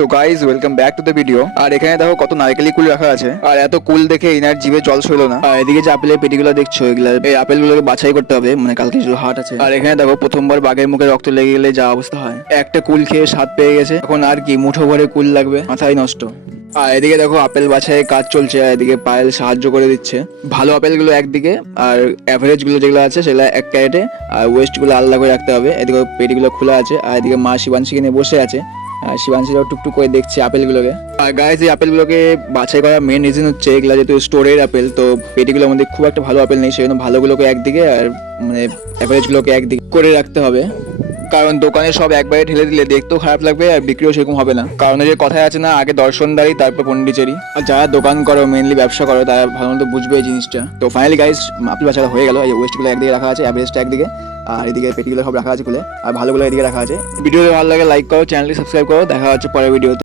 তো guys welcome back to the video. আর এখানে দেখো কত নারকেলি কুল রাখা আছে, আর এত কুল দেখে ইনার জিভে জল সইল না। আর এদিকে যে আপেলের পেটিগুলো দেখছো, এগুলা এই আপেলগুলোকে বাছাই করতে হবে, মানে কালকে যে হাট আছে। আর এখানে দেখো প্রথমবার বাঘের মুখে রক্ত লেগে গেলে যা অবস্থা হয়। একটা কুল খেয়ে স্বাদ পেয়ে গেছে, এখন আর কি মুঠো ভরে কুল লাগবে, মাথায় নষ্ট। আর এদিকে দেখো আপেল বাছাই কাজ চলছে, আর এদিকে পায়েল সাহায্য করে দিচ্ছে। ভালো আপেল গুলো একদিকে, আর অ্যাভারেজ গুলো যেগুলো আছে সেগুলো এক ক্যারেটে, আর ওয়েস্ট গুলো আলাদা করে রাখতে হবে। এদিকে পেটিগুলো খোলা আছে, আর এদিকে মা শিবাংশীকে নিয়ে বসে আছে, আর শিবাংশীরাও টুকটুক করে দেখছে আপেলগুলোকে। আর গাইস এই আপেলগুলোকে বাছাই করার মেন রিজন হচ্ছে এগুলা যেহেতু স্টোরের আপেল, তো পেটিগুলোর মধ্যে খুব একটা ভালো আপেল নেই, সেজন্য ভালোগুলোকে একদিকে আর মানে অ্যাভারেজ গুলোকে একদিকে করে রাখতে হবে। কারণ দোকানে সব একবারে ঢেলে দিলে দেখতেও খারাপ লাগবে, আর বিক্রিও সেরকম হবে না। কারণ যে কথায় আছে না, আগে দর্শনদারি তারপর পন্ডিচেরি। আর যারা দোকান করো, মেনলি ব্যবসা করো, তারা ভালো মতো বুঝবে এই জিনিসটা। তো ফাইনালি গাইস আপেল বাছাই হয়ে গেল। এই ওয়েস্টগুলো একদিকে রাখা আছে, অ্যাভারেজটা একদিকে, আর এদিকে পেটিগুলো সব রাখা আছে খুলে, আর ভালোগুলো এদিকে রাখা আছে। ভিডিওতে ভালো লাগে লাইক করো, চ্যানেলটি সাবস্ক্রাইব করো। দেখা হচ্ছে পরের ভিডিওতে।